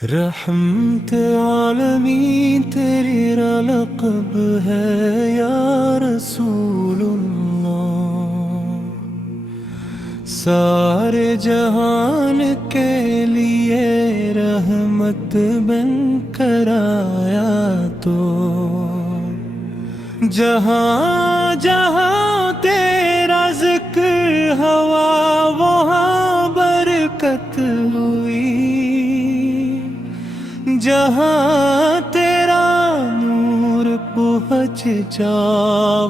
رحمت عالمین تیری لقب ہے یا رسول اللہ، سارے جہان کے لیے رحمت بن کر آیا تو جہاں جہاں تیرا ذکر ہوا وہاں برکت ہوئی، جہاں تیرا نور پہنچ جا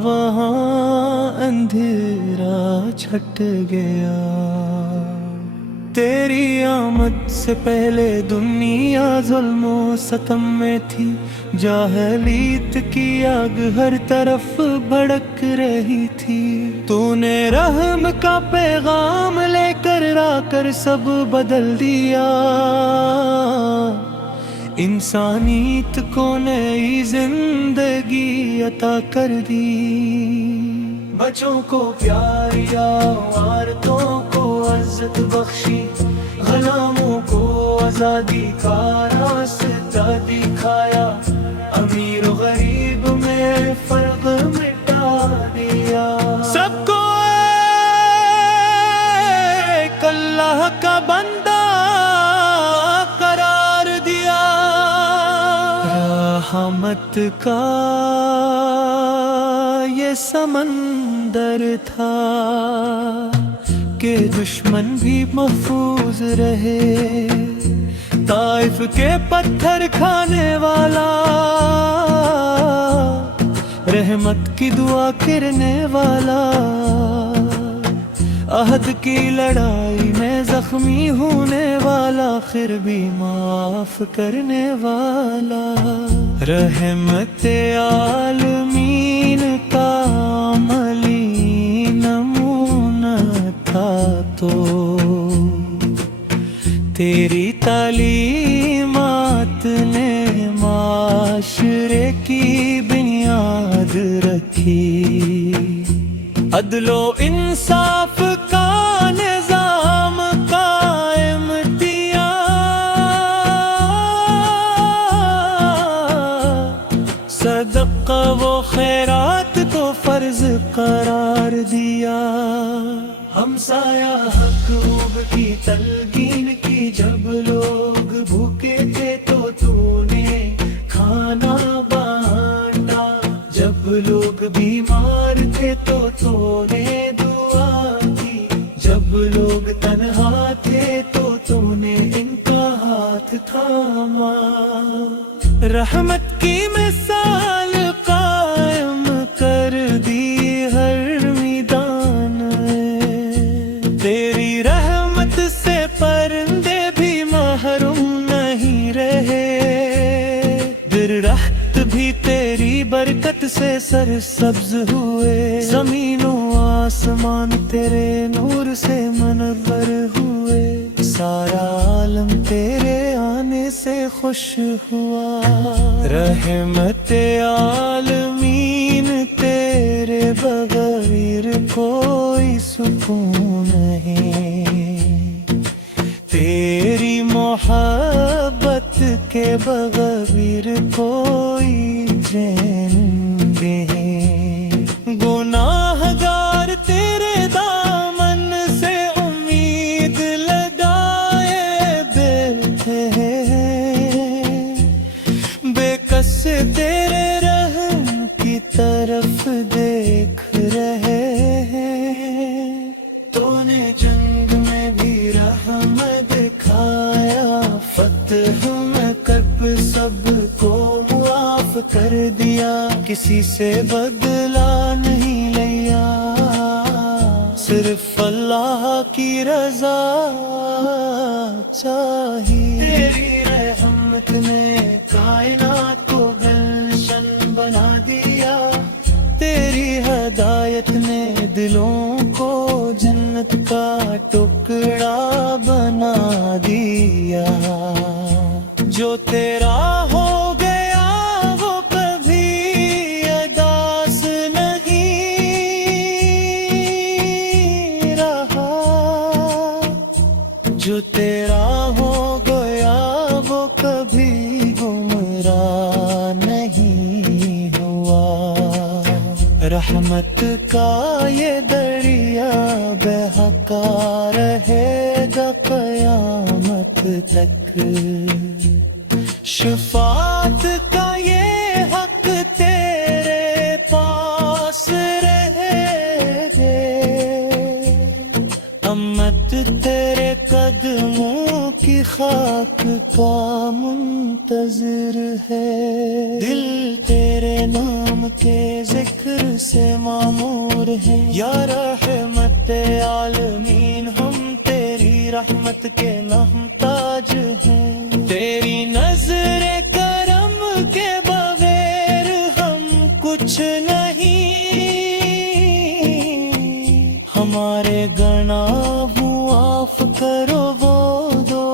وہاں اندھیرا چھٹ گیا۔ تیری آمد سے پہلے دنیا ظلم و ستم میں تھی، جاہلیت کی آگ ہر طرف بھڑک رہی تھی۔ تو نے رحم کا پیغام لے کر آ کر سب بدل دیا، انسانیت کو نئی زندگی عطا کر دی۔ بچوں کو پیار یا عورتوں کو عزت بخشی، غلاموں کو آزادی کا راستہ دکھایا، امیر و غریب میں فرق مٹا دیا، سب کو ایک اللہ کا بندہ رحمت کا یہ سمندر تھا کہ دشمن بھی محفوظ رہے، طائف کے پتھر کھانے والا رحمت کی دعا کرنے والا، عہد کی لڑائی میں زخمی ہونے والا آخر بھی معاف کرنے والا، رحمت عالمین کا عملی نمونہ تھا تو تیری تعلیمات نے معاشرے کی بنیاد رکھی، عدل و انصاف کا نظام قائم کیا، صدقہ و خیرات کو فرض قرار دیا، ہمسایہ حقوق کی تلقین کی، جب لوگ بھوکے تھے تو نے کھانا بانٹا، جب لوگ بیمار تھے تو نے دعا کی، جب لوگ تنہا تھے تو نے ان کا ہاتھ تھاما، رحمت کی مثال قائم کر دی ہر میدان میں، تیری رحمت سے پرندے بھی محروم نہیں رہے، درخت بھی تیری برکت سے سرسبز ہوئے، زمین و آسمان تیرے نور سے منور ہوئے، سارا عالم تیرے آنے سے خوش ہوا، رحمت عالمین تیرے بغیر کوئی سکون نہیں، تیری محبت کے بغیر کوئی چین نہیں، گناہ گار تیرے دامن سے امید لگائے بیٹھے ہیں، بے کس تیرے رحم کی طرف دیکھ رہے ہیں، تو نے جنگ میں بھی رحم دکھایا، فتح میں کرب سب کو معاف کر دیا، کسی سے بدلہ نہیں لیا، صرف اللہ کی رضا چاہیے، تیری رحمت نے کائنات کو گلشن بنا دیا، تیری ہدایت نے دلوں کو جنت کا ٹکڑا بنا دیا، جو تیرا ہو گیا وہ کبھی اداس نہیں رہا، جو تیرا ہو گیا وہ کبھی گمراہ نہیں ہوا. رحمت کا یہ دریا بہتا رہے گا قیامت تک. شفاعت کا یہ حق تیرے پاس رہے گے. امت تیرے قدموں کی خاک کا منتظر ہے. دل تیرے نام کے ذکر سے معمور ہے. یا رحمت عالمین ہم تیری رحمت کے محتاج ہیں. تیری نظر کرم کے بغیر ہم کچھ نہیں. ہمارے گناہ معاف کرو وہ دو.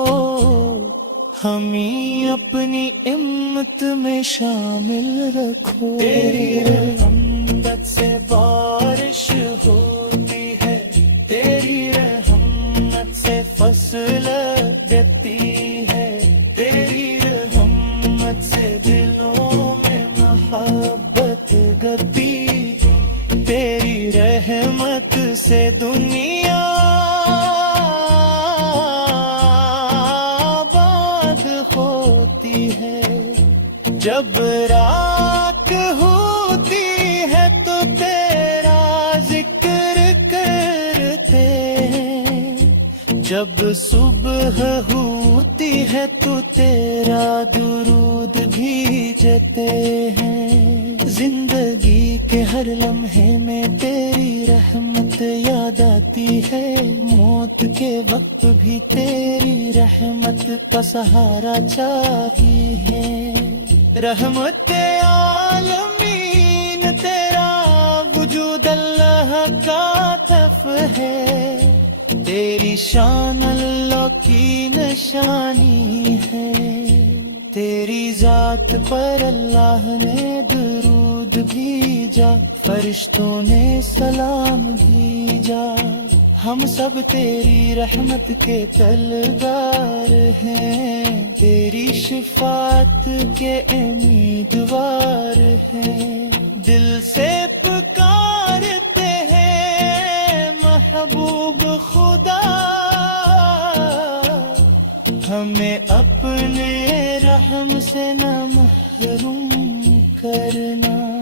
ہمیں اپنی امت میں شامل رکھو. تیری رحمت سے بارش ہوتی ہے. تیری رحمت سے فصل دیتی ہے. تیری رحمت سے دلوں میں محبت گتی. تیری رحمت سے دنیا آباد ہوتی ہے. جب رات ہوتی ہے تو تیرا ذکر کرتے ہیں. جب صبح ہوتی ہے تو تیرا درود بھیجتے ہیں. زندگی کے ہر لمحے میں تیری رحمت یاد آتی ہے. موت کے وقت بھی تیری رحمت کا سہارا چاہیے. رحمت عالمین تیرا وجود اللہ کا عطف ہے. تیری شان اللہ کی نشانی ہے. تیری ذات پر اللہ نے درود بھیجا. فرشتوں نے سلام بھیجا. ہم سب تیری رحمت کے طلبگار ہیں. تیری شفاعت کے امیدوار ہیں. دل سے پکارتے ہیں محبوب خدا. ہمیں اپنے رحم سے نہ محروم کرنا.